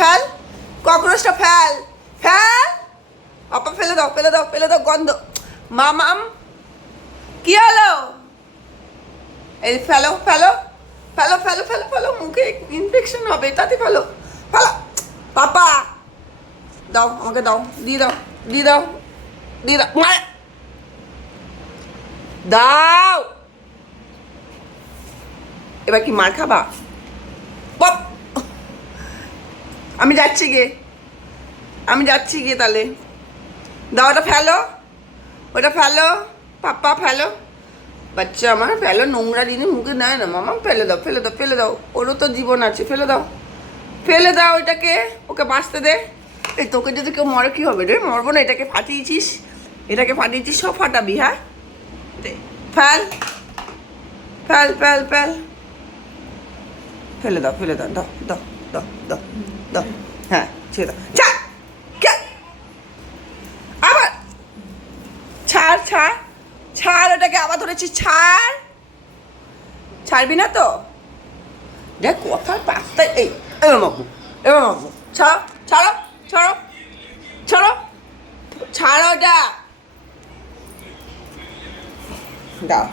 Fail, ককরোচটা ফেল, ফেল। পাপা ফেলে দাও, ফেলে দাও, ফেলে দাও, গন্ধ। মামাম কি হলো? এই ফেলো, ফেলো, ফেলো, ফেলো, ফেলো, ফেলো, মুখে ইনফেকশন হবে, তাতে ফেলো, ফেলো। পাপা দাও, আমাকে দাও, দিয়ে দাও, দিয়ে দাও, দিয়ে দাও, দাও। এবার কি মার খাবা? পপ। আমি যাচ্ছি গিয়ে, আমি যাচ্ছি গিয়ে তাহলে। দাও, ওটা ফেলো, ওটা ফেলো, পাপা ফেলো। বাচ্চা আমার ফেলো, নোংরা জিনিস মুখে নেয় না মামা, ফেলে দাও, ফেলে দাও, ফেলে দাও, ওরও তো জীবন আছে, ফেলে দাও, ফেলে দাও এটাকে, ওকে বাঁচতে দে। এই তোকে যদি কেউ মরে কি হবে রে? মরবো না, এটাকে ফাটিয়েছিস, এটাকে ফাটিয়েছিস, সব ফাটাবি, হ্যাঁ? ফেল, ফেল, ফেল, ফেল, ফেলে দাও, ফেলে দাও, দাও, দাও, দাও, দাও, দাও, হ্যাঁ, ছেড়ে দাও, ছাড়, আবার ছাড়, ছাড়, ছাড়, ওটাকে আবার ধরেছিস, ছাড়, ছাড়বি না তো? দেখ কথার পাত্তা। এই এবার মাখবো, এবার মাখবো, ছাড়ো, ছাড়ো, ছাড়ো, ছাড়ো, ছাড়ো, ওটা দাও।